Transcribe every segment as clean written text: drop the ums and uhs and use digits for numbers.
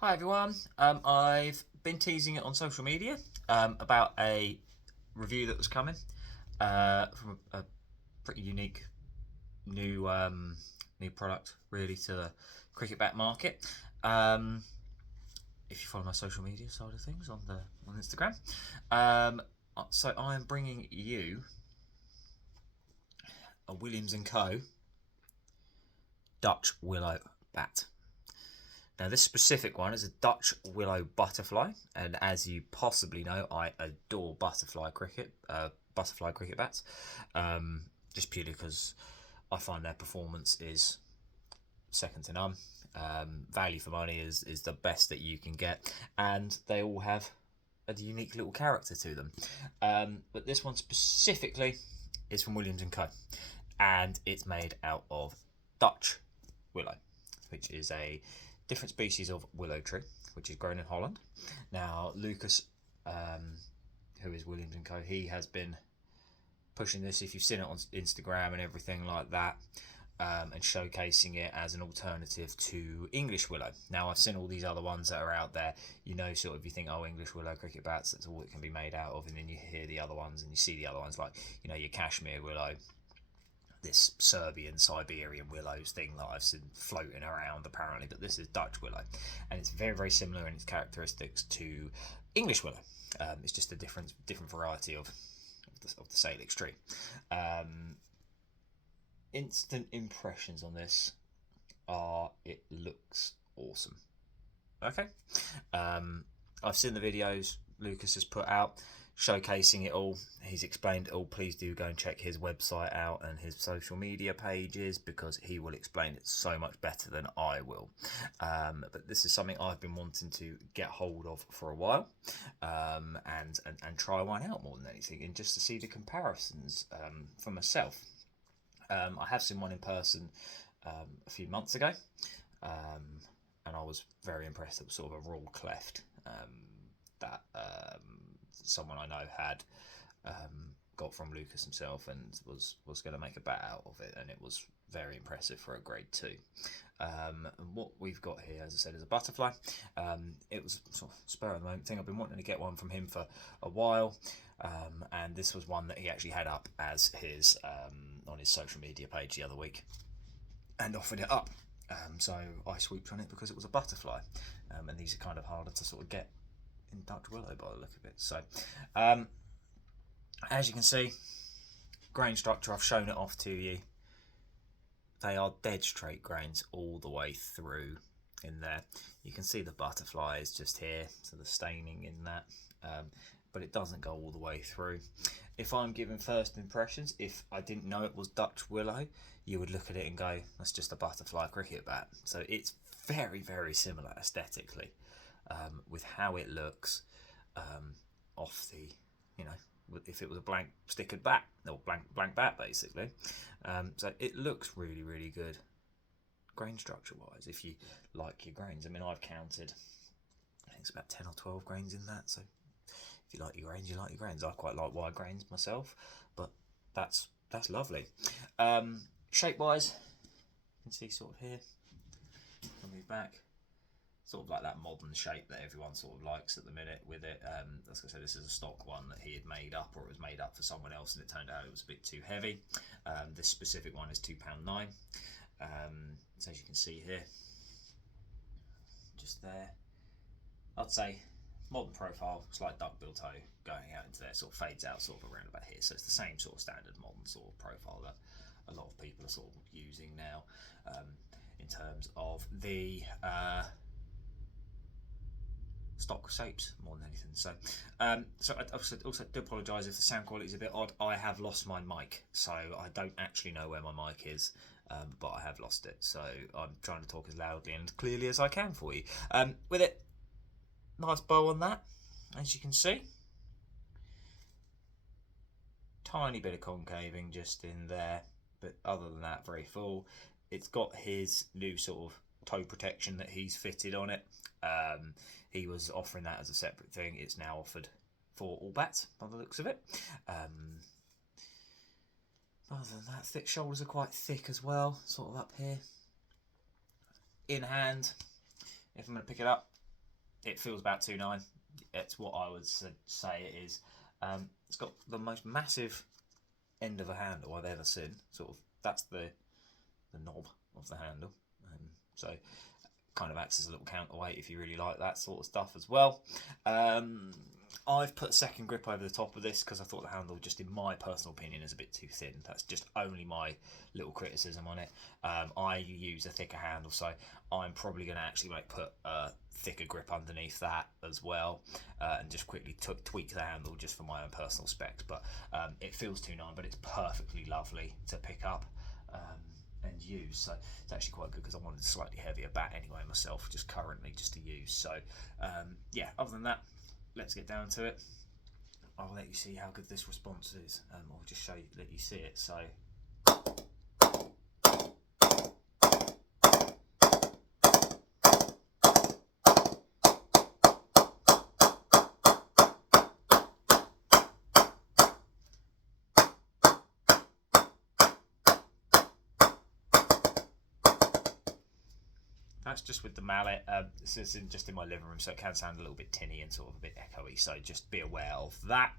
Hi everyone. I've been teasing it on social media about a review that was coming from a pretty unique new product, really, to the cricket bat market. Um, if you follow my social media side of things on Instagram, um, so I am bringing you a Williams and Co. Dutch Willow bat. Now, this specific one is a Dutch Willow butterfly, and as you possibly know, I adore butterfly cricket bats, just purely because I find their performance is second to none. Value for money is the best that you can get, and they all have a unique little character to them. But this one specifically is from Williams and Co, and it's made out of Dutch willow, which is a different species of willow tree, which is grown in Holland. Now, Lucas, who is Williams and Co, he has been pushing this. If you've seen it on Instagram and everything like that, and showcasing it as an alternative to English willow. Now, I've seen all these other ones that are out there. Sort of, you think, oh, English willow cricket bats, that's all it can be made out of, and then you hear the other ones and you see the other ones like, your Kashmir willow, this Serbian Siberian willows thing that I've seen floating around apparently, but this is Dutch willow, and it's very, very similar in its characteristics to English willow. It's just a different variety of the Salix tree. Instant impressions on this are it looks awesome. Okay, I've seen the videos Lucas has put out showcasing it all. He's explained it all. Please do go and check his website out and his social media pages, because he will explain it so much better than I will. But this is something I've been wanting to get hold of for a while, and try one out more than anything, and just to see the comparisons for myself. I have seen one in person a few months ago, and I was very impressed. It was sort of a raw cleft that someone I know had got from Lucas himself, and was going to make a bat out of it, and it was very impressive for a grade 2. And what we've got here, as I said, is a butterfly. It was sort of spur of the moment thing. I've been wanting to get one from him for a while, and this was one that he actually had up as his on his social media page the other week, and offered it up. So I swooped on it because it was a butterfly, and these are kind of harder to sort of get in Dutch willow by the look of it. So, as you can see, grain structure, I've shown it off to you. They are dead straight grains all the way through in there. You can see the butterflies just here, so the staining in that, but it doesn't go all the way through. If I'm giving first impressions, if I didn't know it was Dutch willow, you would look at it and go, that's just a butterfly cricket bat. So it's very, very similar aesthetically, with how it looks off the, if it was a blank stickered bat, or blank bat basically. So it looks really, really good grain structure wise, if you like your grains. I mean, I've counted, I think it's about 10 or 12 grains in that. So if you like your grains, you like your grains. I quite like wide grains myself, but that's lovely. Shape wise, you can see sort of here, I'll move back, sort of like that modern shape that everyone sort of likes at the minute with it. As I said, this is a stock one that he had made up, or it was made up for someone else, and it turned out it was a bit too heavy. This specific one is £2.9. So as you can see here, just there, I'd say modern profile, slight duckbill toe going out into there, sort of fades out sort of around about here. So it's the same sort of standard modern sort of profile that a lot of people are sort of using now, in terms of the stock shapes more than anything. So so I also do apologise if the sound quality is a bit odd. I have lost my mic, so I don't actually know where my mic is, but I have lost it, so I'm trying to talk as loudly and clearly as I can for you. With it, nice bow on that, as you can see. Tiny bit of concaving just in there, but other than that, very full. It's got his new sort of toe protection that he's fitted on it. He was offering that as a separate thing. It's now offered for all bats by the looks of it. Other than that, thick shoulders are quite thick as well, sort of up here. In hand, if I'm going to pick it up, it feels about 2.9. It's what I would say it is. It's got the most massive end of a handle I've ever seen. Sort of, that's the knob of the handle. So kind of acts as a little counterweight if you really like that sort of stuff as well. I've put a second grip over the top of this because I thought the handle, just in my personal opinion, is a bit too thin. That's just only my little criticism on it. I use a thicker handle, so I'm probably going to actually put a thicker grip underneath that as well, and just quickly tweak the handle just for my own personal specs. But it feels 2.9, but it's perfectly lovely to pick up and use. So it's actually quite good because I wanted a slightly heavier bat anyway myself, just currently just to use. So yeah, other than that, let's get down to it. I'll let you see how good this response is. I'll just show you, let you see it. So that's just with the mallet. This is just in my living room, so it can sound a little bit tinny and sort of a bit echoey. So just be aware of that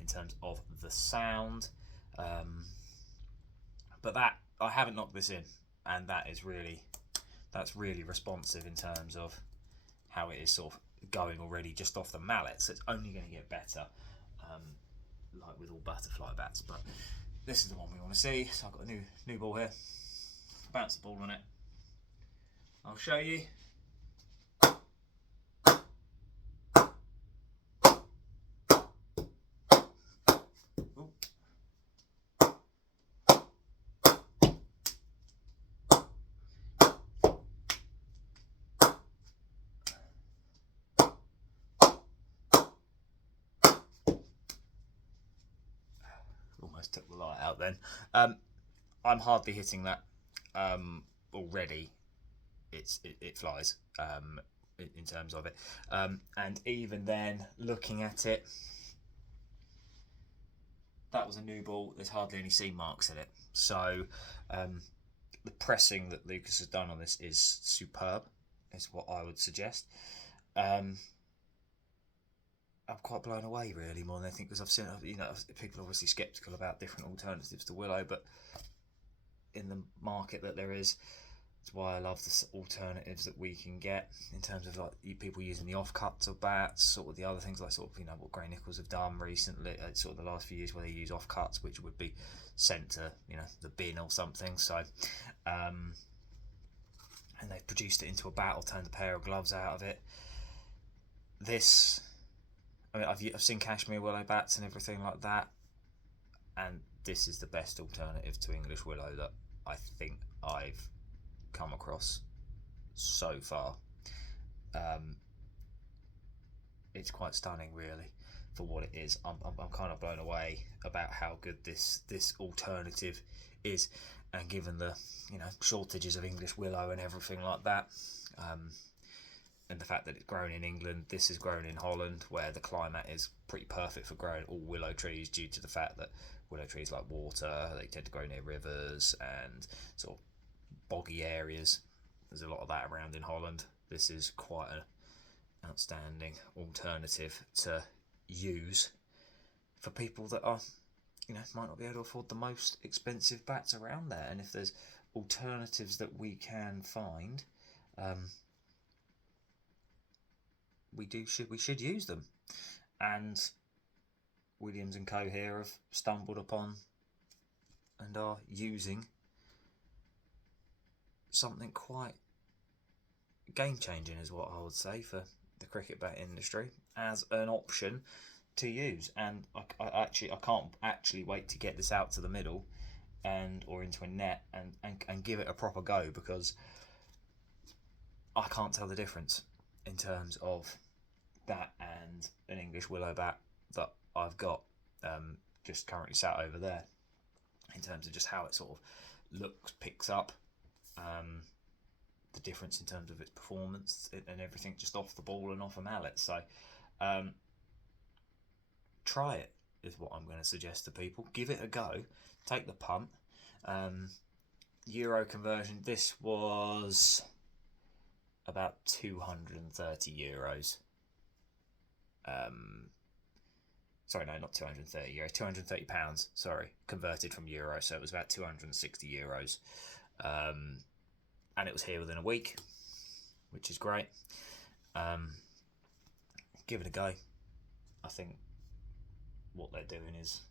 in terms of the sound. But that, I haven't knocked this in, and that's really responsive in terms of how it is sort of going already just off the mallet. So it's only going to get better, like with all butterfly bats. But this is the one we want to see. So I've got a new ball here. Bounce the ball on it. I'll show you. Almost took the light out then. I'm hardly hitting that already. It flies in terms of it, and even then, looking at it, that was a new ball. There's hardly any seam marks in it. So the pressing that Lucas has done on this is superb, is what I would suggest. I'm quite blown away, really, more than anything, because I've seen, people are obviously sceptical about different alternatives to Willow, but in the market that there is, it's why I love the alternatives that we can get in terms of like people using the offcuts of bats, sort of the other things like sort of what Gray Nichols have done recently, sort of the last few years where they use offcuts, which would be sent to the bin or something. So, and they've produced it into a bat or turned a pair of gloves out of it. This, I mean, I've seen cashmere willow bats and everything like that, and this is the best alternative to English willow that I think I've come across so far. It's quite stunning, really, for what it is. I'm kind of blown away about how good this alternative is, and given the shortages of English willow and everything like that, and the fact that it's grown in England, this is grown in Holland, where the climate is pretty perfect for growing all willow trees, due to the fact that willow trees like water, they tend to grow near rivers and sort of boggy areas. There's a lot of that around in Holland. This is quite an outstanding alternative to use for people that are, might not be able to afford the most expensive bats around there. And if there's alternatives that we can find, we should use them. And Williams and Co here have stumbled upon and are using something quite game-changing, is what I would say, for the cricket bat industry as an option to use. And I can't actually wait to get this out to the middle or into a net and give it a proper go, because I can't tell the difference in terms of that and an English willow bat that I've got just currently sat over there, in terms of just how it sort of picks up the difference in terms of its performance and everything, just off the ball and off a mallet. So try it is what I'm going to suggest to people. Give it a go, take the punt. Euro conversion, this was about €230. Sorry, no, not €230. £230. Sorry, converted from euro, so it was about €260. And it was here within a week, which is great. Give it a go. I think what they're doing is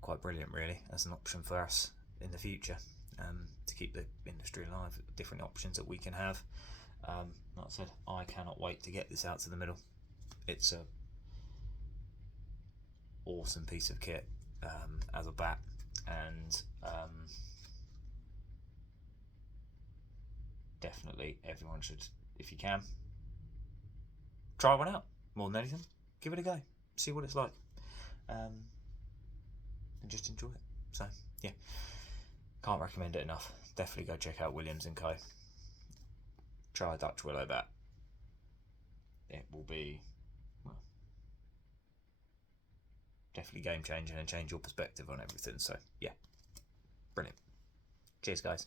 quite brilliant, really, as an option for us in the future, to keep the industry alive. Different options that we can have. Like I said, I cannot wait to get this out to the middle. It's a awesome piece of kit as a bat, and definitely everyone should, if you can, try one out. More than anything, give it a go, see what it's like, and just enjoy it. So yeah, can't recommend it enough. Definitely go check out Williams & Co. Try a Dutch Willow bat. It will be, well, definitely game changing and change your perspective on everything. So yeah, brilliant. Cheers, guys.